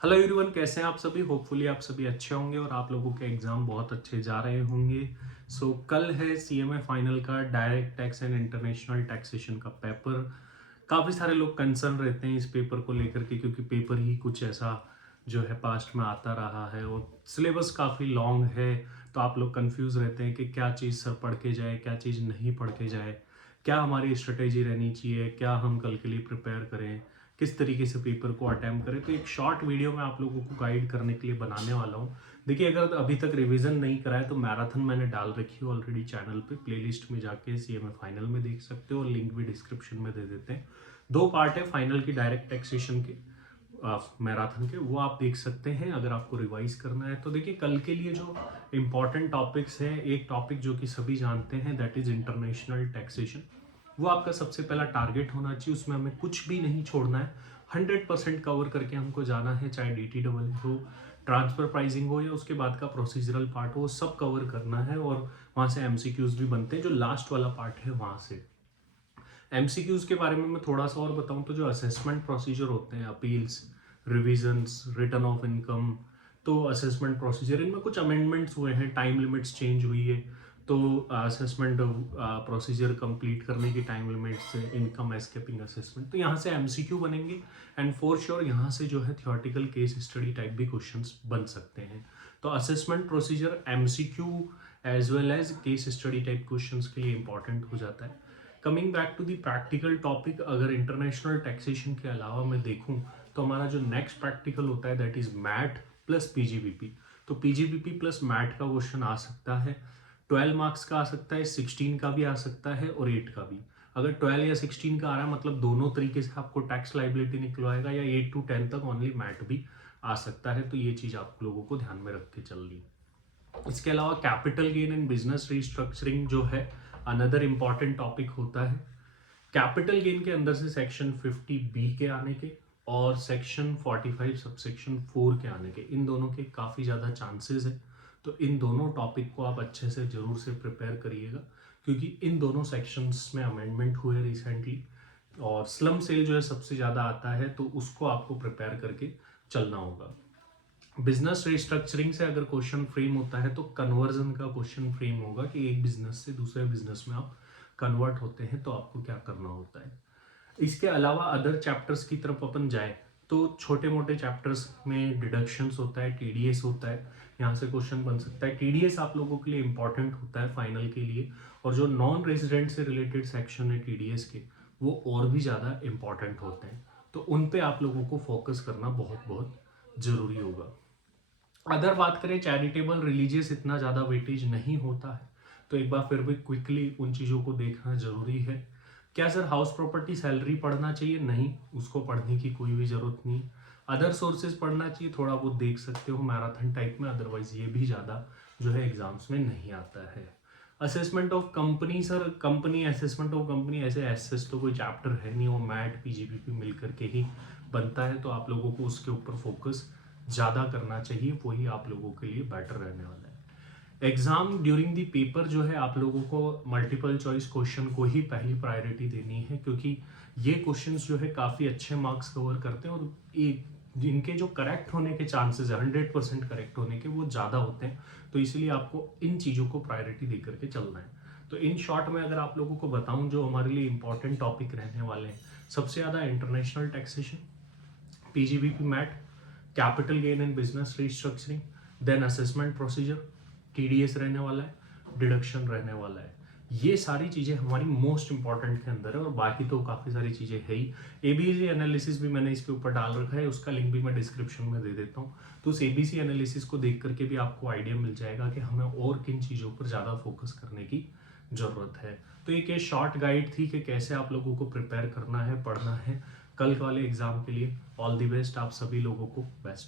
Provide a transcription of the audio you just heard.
Hello everyone, कैसे हैं आप सभी। होपफुली आप सभी अच्छे होंगे और आप लोगों के एग्जाम बहुत अच्छे जा रहे होंगे। कल है सीएमए फाइनल का direct tax and international taxation का पेपर। काफ़ी सारे लोग कंसर्न रहते हैं इस पेपर को लेकर के, क्योंकि पेपर ही कुछ ऐसा जो है पास्ट में आता रहा है और सिलेबस काफ़ी लॉन्ग है। तो आप लोग कंफ्यूज रहते हैं कि क्या चीज़ सर पढ़ के जाए, क्या चीज़ नहीं पढ़ के जाए, क्या हमारी स्ट्रेटेजी रहनी चाहिए, क्या हम कल के लिए प्रिपेयर करें, किस तरीके से पेपर को अटैम्प्ट करें। तो एक शॉर्ट वीडियो मैं आप लोगों को गाइड करने के लिए बनाने वाला हूँ। देखिए, अगर अभी तक रिवीजन नहीं करा है तो मैराथन मैंने डाल रखी है ऑलरेडी चैनल पे, प्लेलिस्ट में जाके सीएमए फाइनल में देख सकते हो और लिंक भी डिस्क्रिप्शन में दे देते हैं। दो पार्ट है फाइनल की डायरेक्ट टैक्सेशन के, मैराथन के, वो आप देख सकते हैं अगर आपको रिवाइज करना है तो। देखिए, कल के लिए जो इंपॉर्टेंट टॉपिक्स हैं, एक टॉपिक जो कि सभी जानते हैं, दैट इज इंटरनेशनल टैक्सेशन। वो आपका सबसे पहला टारगेट होना चाहिए, उसमें हमें कुछ भी नहीं छोड़ना है, 100% कवर करके हमको जाना है। चाहे DT डबल हो, ट्रांसफर प्राइसिंग हो या उसके बाद का प्रोसीजरल पार्ट हो, वो सब कवर करना है। और वहाँ से MCQs भी बनते हैं, जो लास्ट वाला पार्ट है वहाँ से। MCQs के बारे में मैं थोड़ा सा और बताऊं तो जो असेसमेंट प्रोसीजर होते हैं, appeals, revisions, return of income, तो असेसमेंट प्रोसीजर, इनमें कुछ अमेंडमेंट्स हुए हैं, टाइम लिमिट्स चेंज हुई है। तो असेसमेंट प्रोसीजर कंप्लीट करने की time limits, income escaping assessment, तो यहाँ से MCQ बनेंगे। एंड फॉर श्योर यहाँ से जो है थियोरटिकल केस स्टडी टाइप भी क्वेश्चंस बन सकते हैं। तो assessment procedure, MCQ as well as case study type questions के लिए इंपॉर्टेंट हो जाता है। Coming back to the practical topic, अगर इंटरनेशनल टैक्सेशन के अलावा मैं देखूं तो हमारा जो नेक्स्ट प्रैक्टिकल होता है that is MAT plus PGBP। तो PGBP प्लस मैट का क्वेश्चन आ सकता है, 12 मार्क्स का आ सकता है, 16 का भी आ सकता है और 8 का भी। अगर 12 या 16 का आ रहा है मतलब दोनों तरीके से आपको टैक्स लाइबिलिटी निकलवाएगा, या 8 to 10 तक ओनली मैट भी आ सकता है। तो ये चीज़ आप लोगों को ध्यान में रख के चलनी। इसके अलावा capital gain and business restructuring जो है अनदर इंपॉर्टेंट टॉपिक होता है। कैपिटल गेन के अंदर से सेक्शन 50B के आने के और सेक्शन 45 सबसेक्शन 4 के आने के, इन दोनों के काफ़ी ज़्यादा चांसेस है। तो इन दोनों टॉपिक को आप अच्छे से जरूर से प्रिपेयर करिएगा, क्योंकि इन दोनों सेक्शंस में अमेंडमेंट हुए रिसेंटली। और स्लम सेल जो है सबसे ज़्यादा आता है, तो उसको आपको प्रिपेयर करके चलना होगा। बिजनेस रिस्ट्रक्चरिंग से अगर क्वेश्चन फ्रेम होता है तो कन्वर्जन का क्वेश्चन फ्रेम होगा कि एक बिजनेस से दूसरे बिजनेस में आप कन्वर्ट होते हैं तो आपको क्या करना होता है। इसके अलावा अदर चैप्टर्स की तरफ अपन जाए तो छोटे मोटे चैप्टर्स में डिडक्शंस होता है, TDS होता है, यहाँ से क्वेश्चन बन सकता है। TDS आप लोगों के लिए इंपॉर्टेंट होता है फाइनल के लिए, और जो नॉन रेजिडेंट से रिलेटेड सेक्शन है TDS के, वो और भी ज़्यादा इंपॉर्टेंट होते हैं। तो उन पे आप लोगों को फोकस करना बहुत बहुत ज़रूरी होगा। अदर बात करें, चैरिटेबल रिलीजियस इतना ज़्यादा वेटेज नहीं होता है, तो एक बार फिर भी क्विकली उन चीज़ों को देखना जरूरी है। क्या सर हाउस प्रॉपर्टी सैलरी पढ़ना चाहिए? नहीं, उसको पढ़ने की कोई भी ज़रूरत नहीं। अदर सोर्सेज पढ़ना चाहिए, थोड़ा बहुत देख सकते हो मैराथन टाइप में, अदरवाइज ये भी ज़्यादा जो है एग्जाम्स में नहीं आता है। Assessment of company, sir company assessment of company ऐसे एसेस तो कोई चैप्टर है नहीं, वो मैट PGBP मिल करके ही बनता है। तो आप लोगों को उसके ऊपर फोकस ज़्यादा करना चाहिए, वही आप लोगों के लिए बेटर रहने वाला है। एग्जाम ड्यूरिंग द पेपर जो है आप लोगों को मल्टीपल चॉइस क्वेश्चन को ही पहली प्रायोरिटी देनी है, क्योंकि ये क्वेश्चंस जो है काफ़ी अच्छे मार्क्स कवर करते हैं और जिनके जो करेक्ट होने के चांसेस है, 100% करेक्ट होने के, वो ज़्यादा होते हैं। तो इसलिए आपको इन चीज़ों को प्रायोरिटी दे करके चलना है। तो इन शॉर्ट में अगर आप लोगों को बताऊं जो हमारे लिए इंपॉर्टेंट टॉपिक रहने वाले हैं, सबसे ज़्यादा international taxation, PGBP MAT, capital gain and business restructuring, then assessment procedure, TDS रहने वाला है, डिडक्शन रहने वाला है। ये सारी चीज़ें हमारी मोस्ट इंपॉर्टेंट के अंदर है, और बाकी तो काफ़ी सारी चीज़ें है ही। ABC एनालिसिस भी मैंने इसके ऊपर डाल रखा है, उसका लिंक भी मैं डिस्क्रिप्शन में दे देता हूँ। तो उस ABC एनालिसिस को देख करके भी आपको आइडिया मिल जाएगा कि हमें और किन चीज़ों पर ज़्यादा फोकस करने की ज़रूरत है। तो एक ये शॉर्ट गाइड थी कि कैसे आप लोगों को प्रिपेयर करना है, पढ़ना है कल वाले एग्जाम के लिए। ऑल द बेस्ट आप सभी लोगों को, बेस्ट।